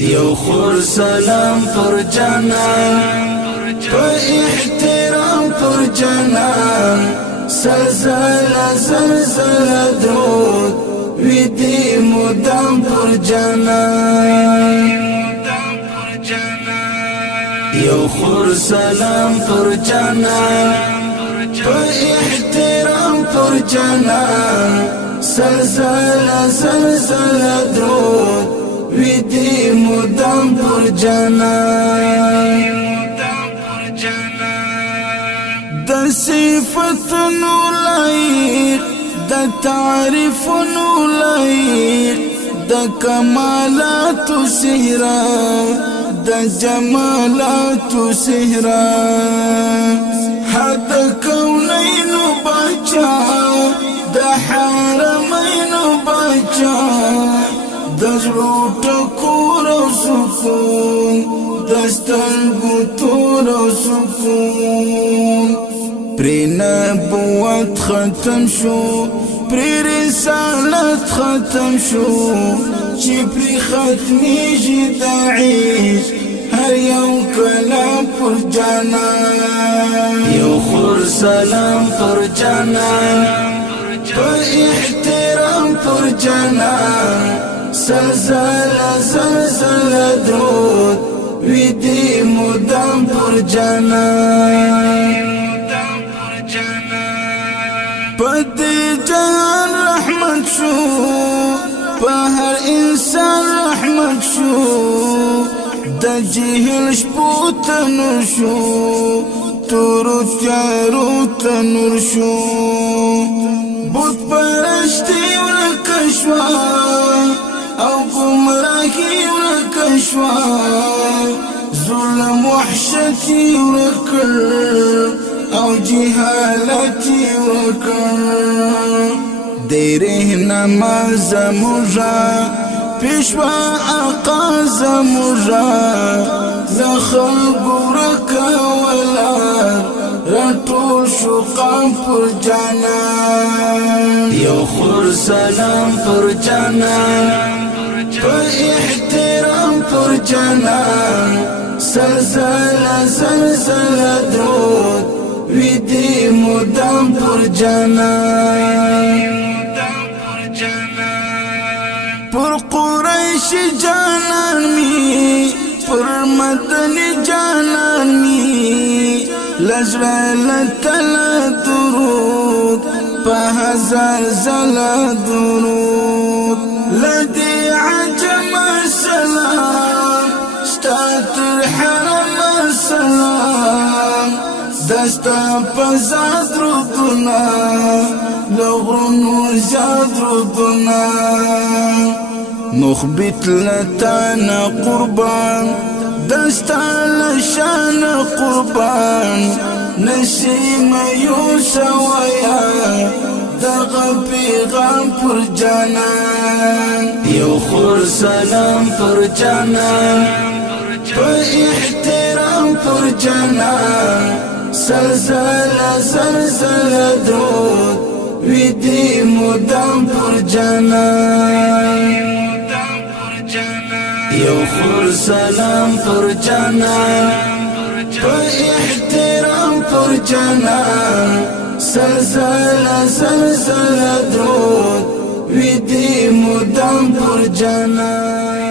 یو خور سلام پر جانان په احترام پر جانان زلزله درود وی دی مدام پر جانان یو خور سلام پر جانان په احترام پر جانان زلزله درود وی دی مدام پر جانان د صفتونو لایق د تعریفونو لایق د کمالات سهرا د جمالات سهرا حد کونین بچا د حرمین بچا دزلو ټکور سکون دسترګو تور سکون پر نبوت ختم شو پر رسالت ختم شو چې پر ختمیږي د عیش هر یو کلام پر جانان یو خور سلام پر جانان په احترام پر جانان زلزله درود وی دی مدام پر جانان پدی جان رحمت شو په هر انسان رحمت شو د جهل شپو تنور شو تورو تیارو تنور شو بود پرشتی ورکشوا او گمراهی ورکشوا ظلم وحشتی ورکر او جهالتی ورکر دیره نماز مجا پیشوا آقا زمجا لخلق ورکا ولاد رطول شقام پر جانان یو خور سلام پر جانان په احترام پر جانان زلزله درود وی دی مدام پر جانان پر قریش جانان می پر مدنی جانان می لزرائیل تل درود په هزار زله درود لدی عجم السلام ستاتر حرم السلام دستا پزاد ردنا لغرن زاد ردنا نخبت لتانا قربان دستا لشان قربان نسیم یوسویا دغه پیغام پر جانان یو خور سلام پر جانان په احترام پر جانان زلزله درود وی دی مدام پر جانان یو خور سلام پر جانان په احترام پر جانان زلزله درود وی دی مدام پر جانان